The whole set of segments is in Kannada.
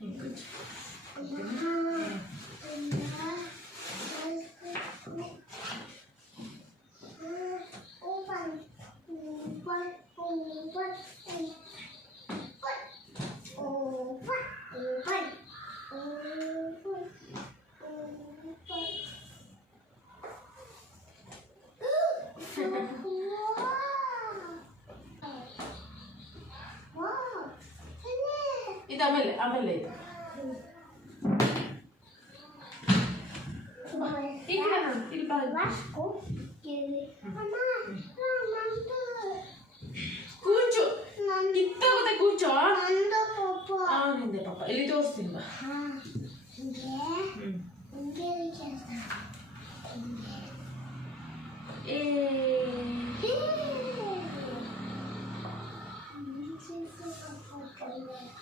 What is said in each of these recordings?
ಹಿಂಗೆ ಇದು ಆಮೇಲೆ ಇದು ಈ ಕಡೆ ನೋಡಿ ಇಲ್ಲಿ ಬಾ ಕೂಚು ಕಿತ್ತೋಗುತ್ತೆ ಕೂಚು ನಿಂದೆ ಪಾಪ ಇಲ್ಲಿ ತೋರಿಸ್ತೀನಿ ಬಾ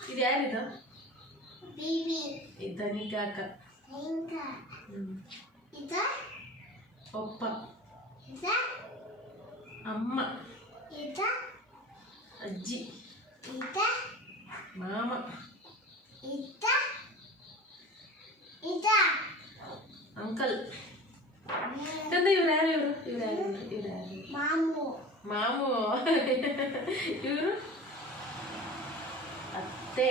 ಇದು ಯಾರಿದು ಇದ್ದಾನಿ ಕಾಕ ಪಪ್ಪ ಅಮ್ಮ ಅಜ್ಜಿ ಮಾಮ ಅಂಕಲ್ ತಂದೆ ಇವ್ರು ಯಾರು ಮಾಮು ಇವರು ಅತ್ತೆ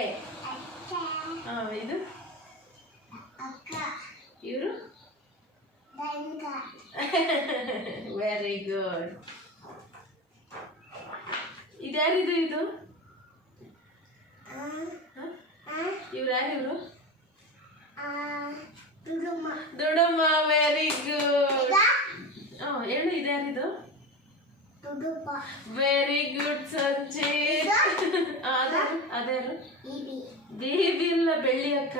ಇದು ಇವರು ವೆರಿ ಗುಡ್ ಇದ್ಯಾರಿದು ಇದು ಇವ್ರು ಯಾರು ದೊಡ್ಡಮ್ಮ ವೆರಿ ಗುಡ್ ಹೇಳು ಇದ್ಯಾರಿದು ವೆರಿ ಗುಡ್ ಸಂಚಿತ್ ಅದ್ಯಾರು ಬೇಬಿ ಇಲ್ಲ ಬೆಳ್ಳಿ ಅಕ್ಕ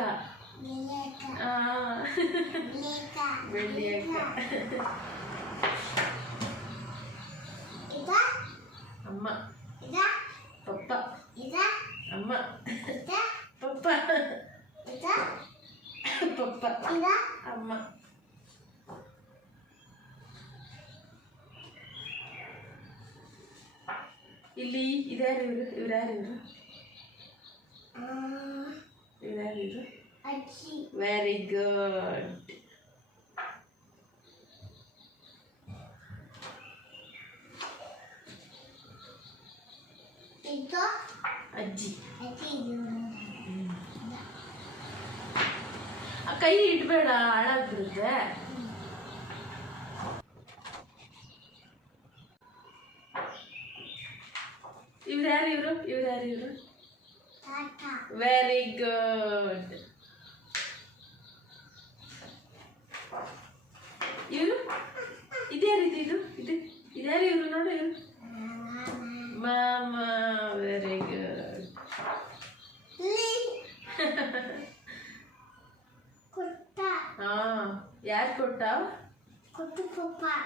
ಬೆಳ್ಳಿ ಅಕ್ಕ ಅಮ್ಮ ಪಪ್ಪ ಅಮ್ಮ ಪಪ್ಪ ಪಪ್ಪ ಅಮ್ಮ ಇಲ್ಲಿ ಇದ್ಯಾರು ಇವ್ರು ವೆರಿ ಗುಡ್ ಅಜ್ಜಿ ಕೈ ಇಡ್ಬೇಡ ಹಾಳಾಗ್ಬಿಡುತ್ತೆ ಇವ್ರು ಯಾರು ವೆರಿ ಗುಡ್ ಇವರು ಇದ್ಯಾರು ಇವರು ನೋಡು ಇವರು ಮಾಮ ವೆರಿ ಗುಡ್ ಯಾರು ಕೊಟ್ಟ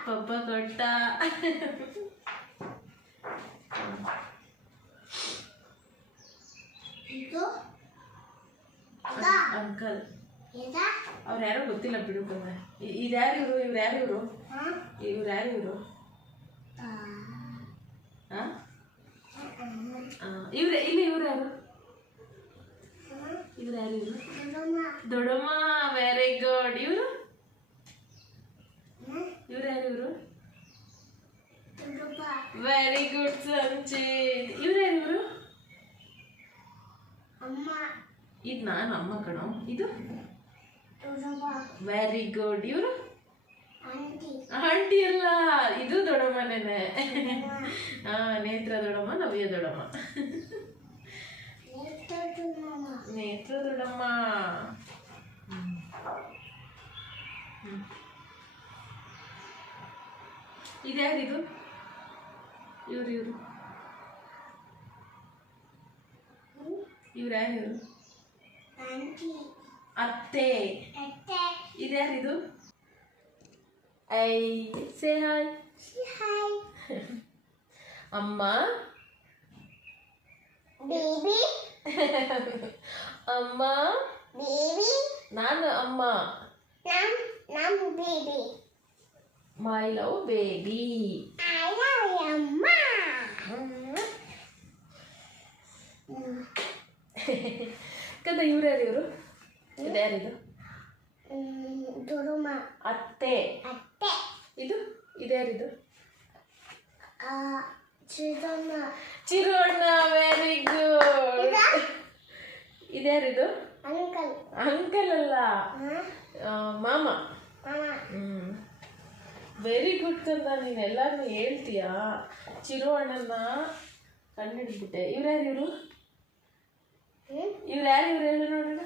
ಪಪ್ಪ ಕೊಟ್ಟ ಅಂಕಲ್ ಅವ್ರು ಯಾರೋ ಗೊತ್ತಿಲ್ಲ ಬಿಡು ಬಂದ ಇವ್ರು ಇಲ್ಲಿ ಇವ್ರು ಯಾರು ದೊಡ್ಡಮ್ಮ ವೆರಿ ಗುಡ್ ಇವ್ರು ಯಾರು ವೆರಿ ಗುಡ್ ಸಂಚಿತ್ ಇವ್ರು ಇದು ನಾನು ಅಮ್ಮ ಕಣೋ ಇದು ವೆರಿ ಗುಡ್ ಇವರು ಆಂಟಿ ಅಲ್ಲ ಇದು ದೊಡ್ಡಮ್ಮನೇನೆ ನೇತ್ರ ದೊಡ್ಡಮ್ಮ ನವ್ಯ ದೊಡ್ಡಮ್ಮ ನೇತ್ರ ದೊಡ್ಡಮ್ಮ ಇದ್ಯಾರಿದು ಇವ್ರು ಯಾರು ಅತ್ತೆ ಇದ್ಯಾರಿದು ಐ ಸೇ ಹಾಯ್ ಅಮ್ಮ ಬೇಬಿ ಅಮ್ಮ ಬೇಬಿ ನಾನು ಅಮ್ಮ ನಾನು baby my love baby I love ಅಮ್ಮ ಕಂದ ಇವ್ರು ಯಾರು ಇವರು? ಇದು ಯಾರಿದು? ಅತ್ತೆ. ಇದು ಯಾರಿದು? ಚಿರು ಅಣ್ಣ. Very good. ಇದ್ಯಾರಿದು? ಅಂಕಲ್ ಅಲ್ಲ, ಮಾಮ. ವೆರಿ ಗುಡ್ ಕಂದ, ನೀನು ಎಲ್ಲಾರನ್ನೂ ಹೇಳ್ತೀಯಾ. ಚಿರು ಅಣ್ಣನ ಕಂಡಿಡ್ಬಿಟ್ಟೆ. ಇವ್ರ್ಯಾರು ಇವರು? ಹೇಳು ನೋಡೋಣ.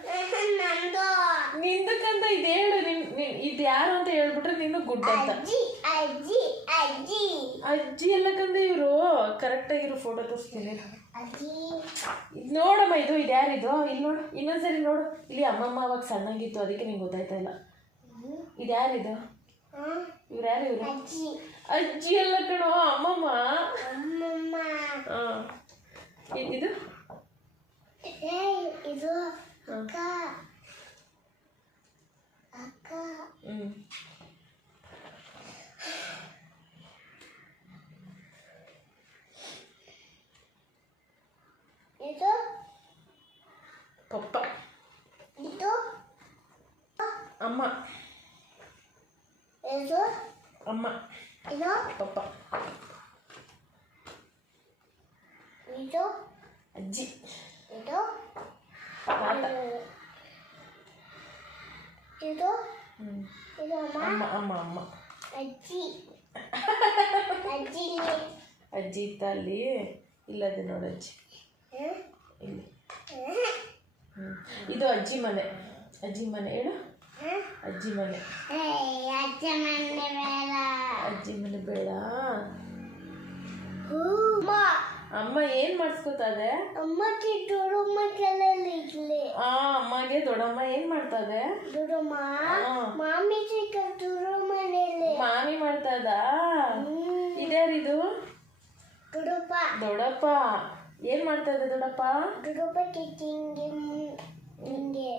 ನಿಂದು ಕಂದ ಇದು ಹೇಳು. ಇದು ಯಾರು ಅಂತ ಹೇಳ್ಬಿಟ್ರೆ ನೀನು ಗುಡ್ ಅಂತ. ಅಜ್ಜಿ ಎಲ್ಲ ಕಂದ ಇವರು. ಕರೆಕ್ಟಾಗಿರೋ ಫೋಟೋ ತೋರಿಸ್ತೀನಿ ನೋಡಮ್ಮ. ಇದು ಯಾರಿದು? ಇಲ್ಲಿ ನೋಡು, ಇನ್ನೊಂದ್ಸರಿ ನೋಡು. ಇಲ್ಲಿ ಅಮ್ಮಮ್ಮ ಅವಾಗ ಸಣ್ಣಂಗಿತ್ತು, ಅದಕ್ಕೆ ನಿಂಗೆ ಗೊತ್ತಾಯ್ತಾ ಇಲ್ಲ. ಇದು ಯಾರಿದು? ಇವ್ರು ಯಾರು ಇವರು? ಅಜ್ಜಿ ಎಲ್ಲ ಕಣೋ, ಅಮ್ಮಮ್ಮ. ಇದು ಅಕ್ಕ. ಇದು ಪಪ್ಪ. ಇದು ಅಮ್ಮ. ಇದು ಅಮ್ಮ. ಇದು ಪಪ್ಪ. ಇದು ಅಜ್ಜಿ. ಇದು ತಾತ. ಇದು ಅಮ್ಮ. ಅಜ್ಜಿ. ಅಜ್ಜಿ ಇತ್ತ ಅಲ್ಲಿ? ಇಲ್ಲದೆ ನೋಡು ಅಜ್ಜಿ ಇಲ್ಲಿ. ಇದು ಅಜ್ಜಿ ಮನೆ. ಹೇಳು. ಅಜ್ಜಿ ಮನೆ. ಅಜ್ಜಿ ಮನೆ ಬೇಡ. ಅಮ್ಮ ಏನ್ ಮಾಡಿಸ್ಕೊತಾದೆ? ಅಮ್ಮಗೆ ದೊಡ್ಡಮ್ಮ ಏನ್ ಮಾಡ್ತಾದೆ? ಮಾಮಿ ಮಾಡ್ತಾದ. ಇದ್ಯಾರಿದು? ದೊಡ್ಡಪ್ಪ. ಏನ್ ಮಾಡ್ತಾದೆ ದೊಡ್ಡಪ್ಪ?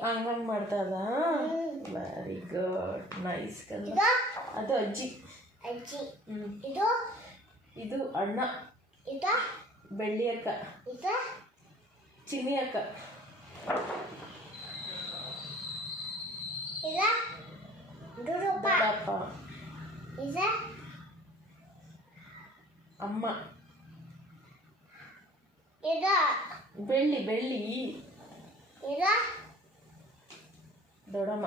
ಹಂಗಂಗ್ ಮಾಡ್ತಾದ. ವೆರಿ ಗುಡ್, ನೈಸ್ ಕಲ್ಲ. ಅದು ಅಜ್ಜಿ. ಇದು ಅಣ್ಣ. ಬೆಳ್ಳಿ ಅಕ್ಕ. ಚಿನ್ನಿ ಅಕ್ಕ. ದೊಡ್ಡಪ್ಪ. ಅಮ್ಮ. ಬೆಳ್ಳಿ. ದೊಡ್ಡಮ್ಮ.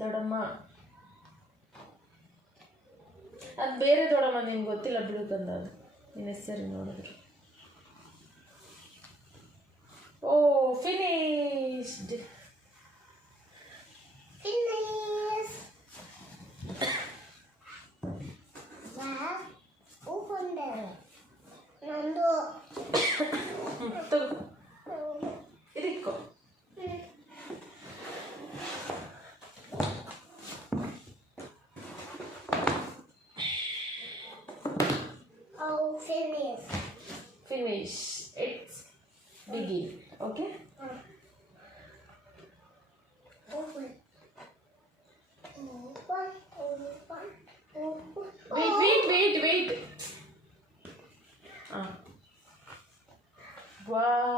ದೊಡ್ಡಮ್ಮ. ಅದು ಬೇರೆ ದೊಡ್ಡಮ್ಮ, ನಿನ್ಗೆ ಗೊತ್ತಿಲ್ಲ ಬಿಡುತ್ತಂದ. ಅದು ನಿನ್ನ ಹೆಸರು ನೋಡಿದ್ರು. ಓ, finished. ಇದಕ್ಕೋ. Finish. It's begin. Okay? Wait. Wow.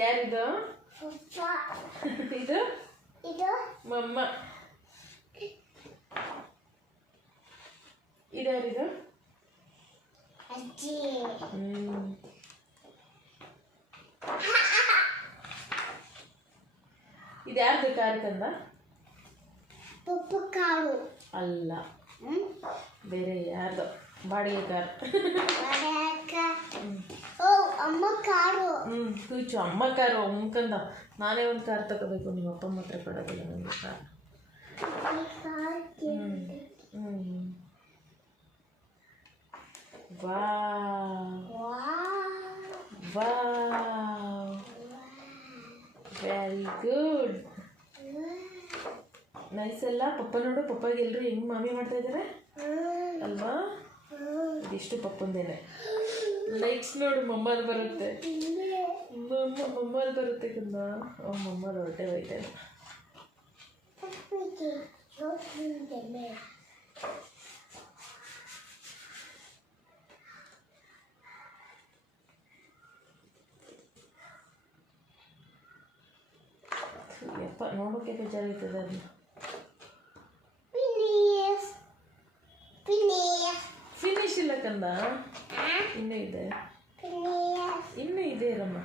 ಯಾರಿದು? ಇದು ಮಮ್ಮ. ಇದ್ಯಾರಿದು? ಅಜ್ಜಿ. ಇದ್ಯಾರ್ದು ಕಾರ್ ತಂದ? ಪಪ್ಪ ಕಾರು ಅಲ್ಲ, ಬೇರೆ ಯಾರ್ದು ಬಾಡಿಗೆ ಕಾರ್. ಅಮ್ಮ ಕಾರು. ಕೂಚು ಅಮ್ಮ ಕಾರು. ಅಮ್ಮಕಂದ ನಾನೇ ಒಂದು ಕಾರ್ ತಗೋಬೇಕು. ನಿಮ್ಮ ಅಪ್ಪ ಮಾತ್ರ ಕೊಡೋದಿಲ್ಲ ನನಗೆ ಕಾರ್. ವೆರಿ ಗುಡ್, ನೈಸ್ ಅಲ್ಲ. ಪಪ್ಪ ನೋಡು, ಪಪ್ಪಗೆ ಎಲ್ಲರೂ ಹೆಂಗೆ ಮಾಮಿ ಮಾಡ್ತಾ ಇದ್ದಾರೆ ಅಲ್ವಾ? ಇದಿಷ್ಟು ಪಪ್ಪಂದೇನೆ. ನೆಕ್ಸ್ಟ್ ನೋಡು, ಮಮ್ಮಲ್ ಬರುತ್ತೆ. ಮಮ್ಮಲ್ ಬರುತ್ತೆ ಕಂದ. ಮಮ್ಮಲ್ ಹೊಟ್ಟೆ ಹೋಯ್ತೇನೆ. ಯಪ್ಪ ನೋಡೋಕ್ಕೆ ಬೇಜಾರಾಯ್ತದೆ ಅದನ್ನ. ಫಿನಿಶ್ ಇಲ್ಲ ಕಂದ, ಇನ್ನೂ ಇದೆ, ಇನ್ನೂ ಇದೆ ರಮ್ಮ.